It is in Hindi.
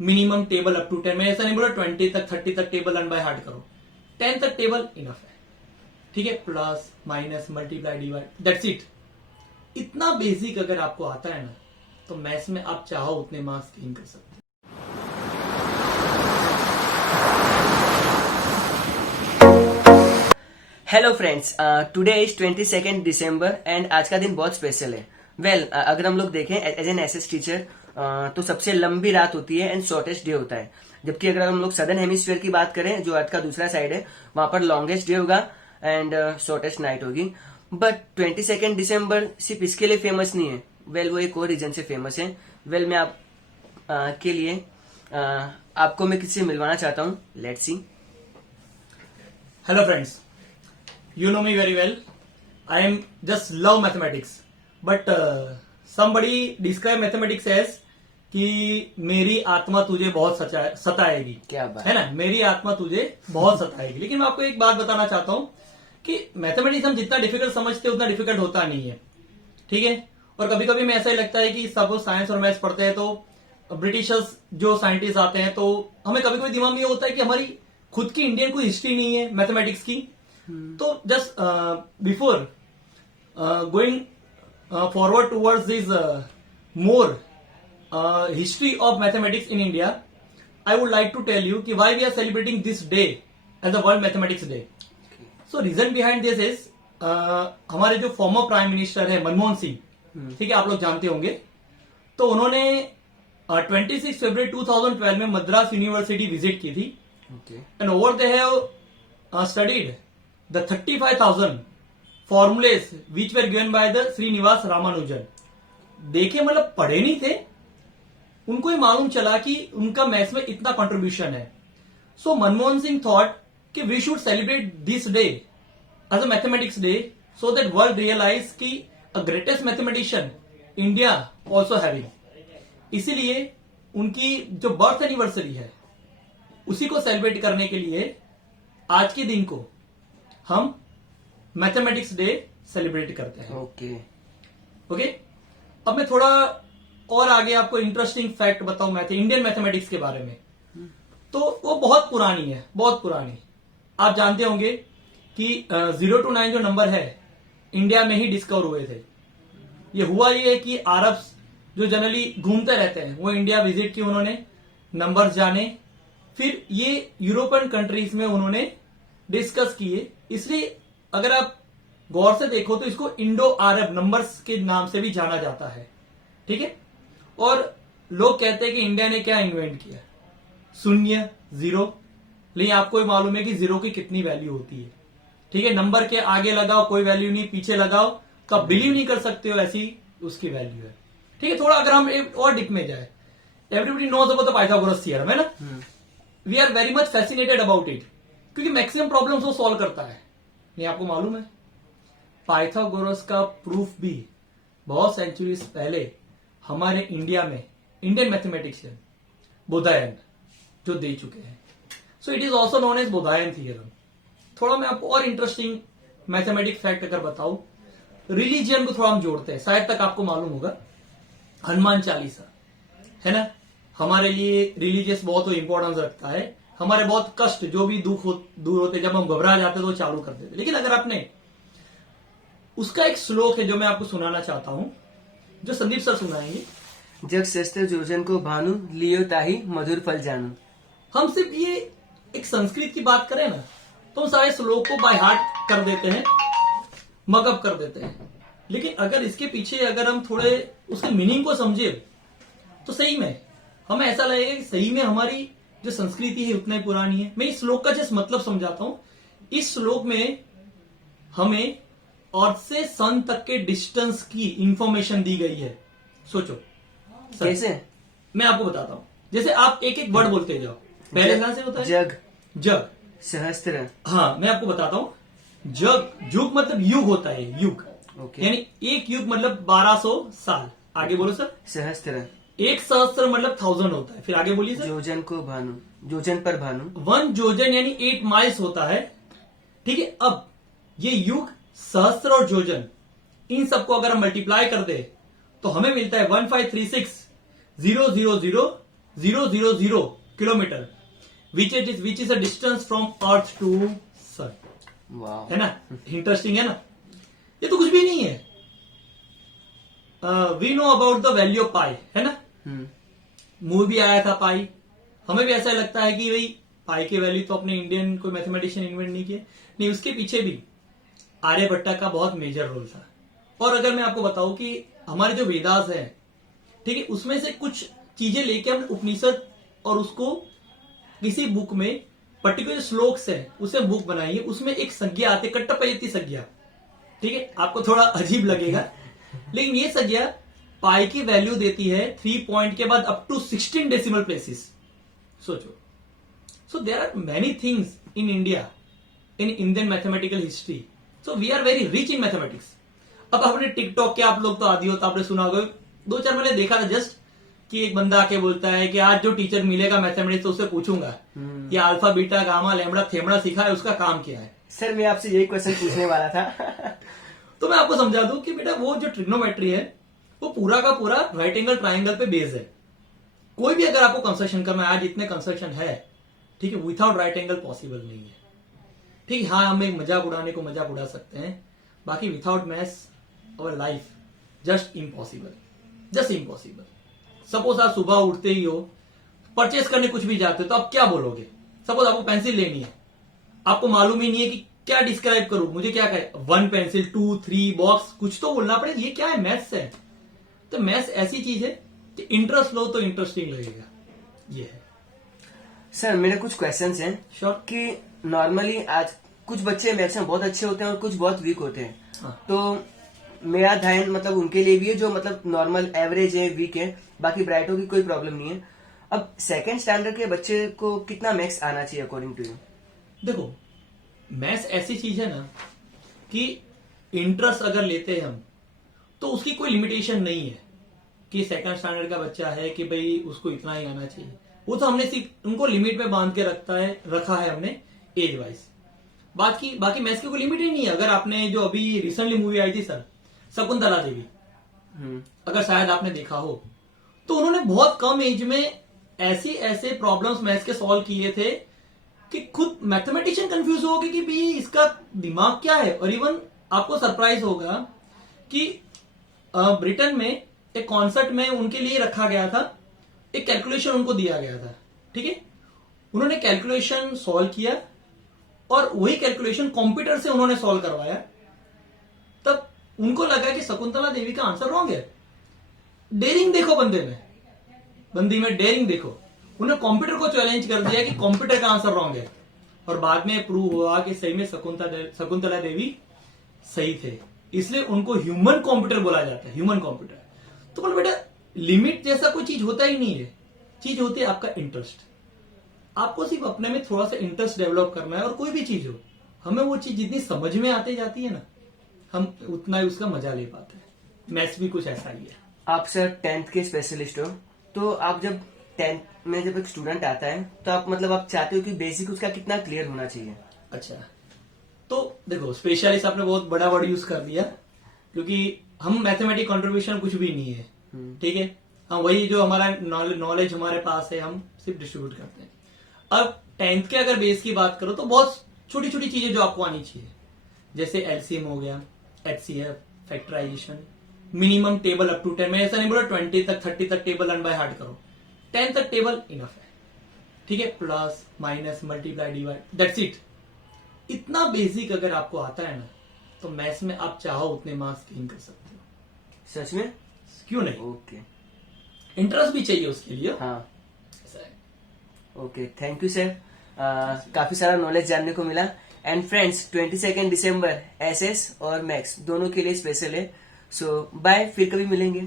मिनिमम टेबल अप टू 10, मैं ऐसा नहीं बोला 20 तक 30 तक टेबल लर्न बाय हार्ट करो, 10 तक टेबल इनफ है, ठीक है। Plus minus multiply divide, that's it. इतना बेसिक अगर आपको आता है ना, तो मैथ्स में आप चाहो उतने मार्क्स गेन कर सकते हैं। Hello friends, today is 22 December and आज का दिन बहुत स्पेशल है। अगर हम लोग देखें एज एन एसएस टीचर तो सबसे लंबी रात होती है एंड शॉर्टेस्ट डे होता है, जबकि अगर हम लोग सदर्न हेमिस्फीयर की बात करें जो अर्थ का दूसरा साइड है, वहां पर लॉन्गेस्ट डे होगा एंड शॉर्टेस्ट नाइट होगी। बट 22 दिसंबर सिर्फ इसके लिए फेमस नहीं है, वो एक और रीजन से फेमस है। मैं आप के लिए आपको मैं किससे मिलवाना चाहता हूँ, let's see. Hello friends, you know me very well. I am just love mathematics, but somebody describe mathematics as कि मेरी आत्मा तुझे बहुत सताएगी। क्या बात है ना, मेरी आत्मा तुझे बहुत सताएगी। लेकिन मैं आपको एक बात बताना चाहता हूं कि मैथमेटिक्स हम जितना डिफिकल्ट समझते हैं उतना डिफिकल्ट होता नहीं है, ठीक है। और कभी कभी में ऐसा ही लगता है कि सब साइंस और मैथ्स पढ़ते हैं तो ब्रिटिशर्स जो साइंटिस्ट आते हैं तो हमें कभी कभी दिमाग में ये होता है कि हमारी खुद की इंडियन कोई हिस्ट्री नहीं है मैथमेटिक्स की। तो just before going forward towards this more history of mathematics in India, I would like to tell you कि why we are celebrating this day as a world mathematics day. So reason behind this is हमारे जो फॉर्मर प्राइम मिनिस्टर है मनमोहन सिंह, ठीक है, आप लोग जानते होंगे। तो उन्होंने 26 फरवरी 2012 में मद्रास यूनिवर्सिटी विजिट की थी and over they have studied the 35,000 formulas which were given by the Srinivasa Ramanujan. देखे मतलब पढ़े नहीं थे, उनको ही मालूम चला कि उनका मैथ्स में इतना कंट्रीब्यूशन है। सो मनमोहन सिंह थॉट कि we should celebrate this day as a mathematics day so that world realise कि a greatest mathematician India also having. इसीलिए उनकी जो बर्थ एनिवर्सरी है उसी को सेलिब्रेट करने के लिए आज के दिन को हम मैथमेटिक्स डे सेलिब्रेट करते हैं। ओके। अब मैं थोड़ा और आगे आपको इंटरेस्टिंग फैक्ट बताऊं इंडियन मैथमेटिक्स के बारे में। तो वो बहुत पुरानी है, बहुत पुरानी। आप जानते होंगे कि 0 to 9 जो नंबर है इंडिया में ही डिस्कवर हुए थे। ये हुआ ये है कि अरब्स जो जनरली घूमते रहते हैं वो इंडिया विजिट किए, उन्होंने नंबर्स जाने, फिर ये यूरोपियन कंट्रीज में उन्होंने डिस्कस किए। इसलिए अगर आप गौर से देखो तो इसको इंडो अरब नंबर्स के नाम से भी जाना जाता है, ठीक है। और लोग कहते हैं कि इंडिया ने क्या इन्वेंट किया, शून्य, जीरो। लेकिन आपको ही मालूम है कि जीरो की कितनी वैल्यू होती है, ठीक है। नंबर के आगे लगाओ कोई वैल्यू नहीं, पीछे लगाओ तो आप बिलीव नहीं कर सकते हो ऐसी उसकी वैल्यू है, ठीक है। थोड़ा अगर हम और डिप में जाए, everybody knows about the Pythagoras theorem, है ना। We are very much fascinated about it क्योंकि मैक्सिमम प्रॉब्लम्स वो सॉल्व करता है। नहीं आपको मालूम है पाइथागोरस का प्रूफ भी बहुत सेंचुरीज पहले हमारे इंडिया में इंडियन मैथमेटिशियन बोधायन जो दे चुके हैं। So it is also known as Baudhayana theorem. थोड़ा मैं आपको और इंटरेस्टिंग मैथमेटिक्स फैक्ट अगर बताऊं, रिलीजियन को थोड़ा हम जोड़ते हैं, शायद तक आपको मालूम होगा हनुमान चालीसा, है ना, हमारे लिए रिलीजियस बहुत इंपॉर्टेंस रखता है। हमारे बहुत कष्ट जो भी दुख दूर होते, जब हम घबरा जाते तो चालू कर देते। लेकिन अगर आपने उसका एक श्लोक है जो मैं आपको सुनाना चाहता हूं, जो संदीप सर सुनाएंगे। जग शस्त्र जोजन को भानु लियो ताही मधुर फल जानू। हम सिर्फ ये एक संस्कृत की बात करें ना तो हम सारे श्लोक को बाय हार्ट कर देते हैं, मगअप कर देते हैं। लेकिन अगर इसके पीछे अगर हम थोड़े उसके मीनिंग को समझे तो सही में हमें ऐसा लगेगा कि सही में हमारी जो संस्कृति है उतना ही पुरानी है। मैं इस श्लोक का जस्ट मतलब समझाता हूं। इस श्लोक में हमें अर्थ से सन तक के डिस्टेंस की इंफॉर्मेशन दी गई है। सोचो कैसे, मैं आपको बताता हूं। जैसे आप एक एक वर्ड बोलते जाओ, पहले कहां से होता है जग, जग, सहस्त्र। हाँ मैं आपको बताता हूं। जग, युग मतलब युग होता है, युग, यानी एक युग मतलब 1200 साल। आगे बोलो सर। सहस्त्र, एक सहस्त्र मतलब 1000 होता है। फिर आगे बोलिए सर। जोजन को भानु, जोजन पर भानु। 1 जोजन यानी 8 माइल्स होता है, ठीक है। अब ये युग, सहस्त्र और जोजन, इन सबको अगर हम मल्टीप्लाई कर दे तो हमें मिलता है 1536,000 000 kilometre, which is a distance from earth to sun. वाह, है ना, इंटरेस्टिंग है ना, ये तो कुछ भी नहीं है। We know about the value of pi, है ना, मूवी भी आया था पाई, हमें भी ऐसा लगता है कि भाई पाई की वैल्यू तो अपने इंडियन कोई मैथमेटिशियन इन्वेंट नहीं किया, नहीं, उसके पीछे भी आर्यभट्टा का बहुत मेजर रोल था। और अगर मैं आपको बताऊं कि हमारे जो वेदास है, ठीक है, उसमें से कुछ चीजें लेके हम उपनिषद और उसको किसी बुक में पर्टिकुलर श्लोक से उसे बुक बनाइए, उसमें एक संज्ञा आती है, कट्टपयति संज्ञा, ठीक है, आपको थोड़ा अजीब लगेगा, लेकिन ये संज्ञा पाई की वैल्यू देती है 3 पॉइंट के बाद अप टू 16 डेसिमल प्लेसेस। सोचो, so there are many things in India, in Indian mathematical history, so we are very rich in mathematics. अब आपने टिकटॉक के आप लोग तो आदि हो, तो आपने सुना होगा, 2-4 मैंने देखा था जस्ट, कि एक बंदा आके बोलता है कि आज जो टीचर मिलेगा मैथमेटिक्स तो उससे पूछूंगा कि अल्फा बीटा गामा लैम्बडा थेमड़ा सीखा है, उसका काम क्या है। सर मैं आपसे यही क्वेश्चन पूछने वाला था। तो मैं आपको समझा दूं कि बेटा वो जो ट्रिग्नोमेट्री है वो पूरा का पूरा राइट एंगल ट्राइंगल पे बेस है। कोई भी अगर आपको कंस्ट्रक्शन करना है, आज इतने कंस्ट्रक्शन है, ठीक है, विथआउट राइट एंगल पॉसिबल नहीं है, ठीक है, हाँ हम एक मजाक उड़ाने को मजाक उड़ा सकते हैं, बाकी without maths our life just impossible, just impossible. Suppose आप सुबह उठते ही हो, परचेस करने कुछ भी जाते हो, तो आप क्या बोलोगे? सपोज आपको पेंसिल लेनी है, आपको मालूम ही नहीं है कि क्या डिस्क्राइब करूं, मुझे क्या कहे, 1 पेंसिल 2 3 बॉक्स, कुछ तो बोलना पड़ेगा, ये क्या है, मैथ्स है। तो मैथ्स ऐसी चीज है कि इंटरेस्ट लो तो इंटरेस्टिंग लगेगा, ये है। सर मेरे कुछ क्वेश्चंस हैं श्योर। कि नॉर्मली आज कुछ बच्चे मैथ्स में बहुत अच्छे होते हैं और कुछ बहुत वीक होते हैं, हाँ। तो मेरा ध्यान मतलब उनके लिए भी है जो मतलब नॉर्मल एवरेज है, वीक है, बाकी ब्राइटों की कोई प्रॉब्लम नहीं है। अब सेकंड स्टैंडर्ड के बच्चे को कितना मैथ्स आना चाहिए अकॉर्डिंग टू यू? देखो, मैथ्स ऐसी चीज है ना कि इंटरेस्ट अगर लेते हैं हम तो उसकी कोई लिमिटेशन नहीं है कि सेकंड स्टैंडर्ड का बच्चा है कि भाई उसको इतना ही आना चाहिए। वो तो हमने उनको लिमिट में बांध के रखा है हमने एज वाइज। बाकी मैथ्स की कोई लिमिट ही नहीं है। अगर आपने जो अभी रिसेंटली मूवी आई थी सर, शकुंतला देवी, अगर शायद आपने देखा हो, तो उन्होंने बहुत कम एज में ऐसे प्रॉब्लम्स मैथ्स के सॉल्व किए थे कि खुद मैथमेटिशियन कंफ्यूज हो गए कि भाई इसका दिमाग क्या है। और इवन आपको सरप्राइज होगा कि ब्रिटेन में एक कॉन्सर्ट में उनके लिए रखा गया था, एक कैलकुलेशन उनको दिया गया था, ठीक है, उन्होंने कैलकुलेशन सॉल्व किया और वही कैलकुलेशन कंप्यूटर से उन्होंने सॉल्व करवाया। तब उनको लगा कि शकुंतला देवी का आंसर रॉन्ग है। डेयरिंग देखो बंदी में डेयरिंग देखो, उन्होंने कंप्यूटर को चैलेंज कर दिया कि कंप्यूटर का आंसर रॉन्ग है, और बाद में प्रूव हुआ कि सही में शकुंतला देवी सही थे। इसलिए उनको ह्यूमन कंप्यूटर बोला जाता है, ह्यूमन कंप्यूटर। तो बोले बेटा लिमिट जैसा कोई चीज होता ही नहीं है, चीज होती है आपका इंटरेस्ट। आपको सिर्फ अपने में थोड़ा सा इंटरेस्ट डेवलप करना है, और कोई भी चीज हो, हमें वो चीज जितनी समझ में आते जाती है ना, हम उतना ही उसका मजा ले पाते हैं। मैथ्स भी कुछ ऐसा ही है। आप सर 10th के स्पेशलिस्ट हो, तो आप जब 10th में जब एक स्टूडेंट आता है तो आप मतलब आप चाहते हो कि बेसिक उसका कितना क्लियर होना चाहिए? अच्छा, तो देखो स्पेशलिस्ट आपने बहुत बड़ा वर्ड यूज कर दिया, क्योंकि हम मैथमेटिक कंट्रीब्यूशन कुछ भी नहीं है, ठीक है, हम वही जो हमारा नॉलेज हमारे पास है हम सिर्फ डिस्ट्रीब्यूट करते हैं। अब 10th के अगर बेस की बात करो तो बहुत छोटी छोटी चीजें जो आपको आनी चाहिए, जैसे एलसीएम हो गया, HCF, factorisation, minimum table up to 10। मैं ऐसा नहीं बोला 20 तक 30 तक टेबल लर्न बाय हार्ट करो, 10 तक टेबल इनफ है, ठीक है, plus minus multiply divide, that's it. इतना बेसिक अगर आपको आता है ना, तो मैथ्स में आप चाहो उतने मार्क्स गेन कर सकते हो। सच में? क्यों नहीं, ओके, इंटरेस्ट भी चाहिए उसके लिए। हाँ, ऐसा है। ओके, थैंक यू सर, काफी सारा नॉलेज जानने को मिला। एंड फ्रेंड्स 22 दिसंबर एसएस और मैथ्स दोनों के लिए स्पेशल है, सो बाय, फिर कभी मिलेंगे।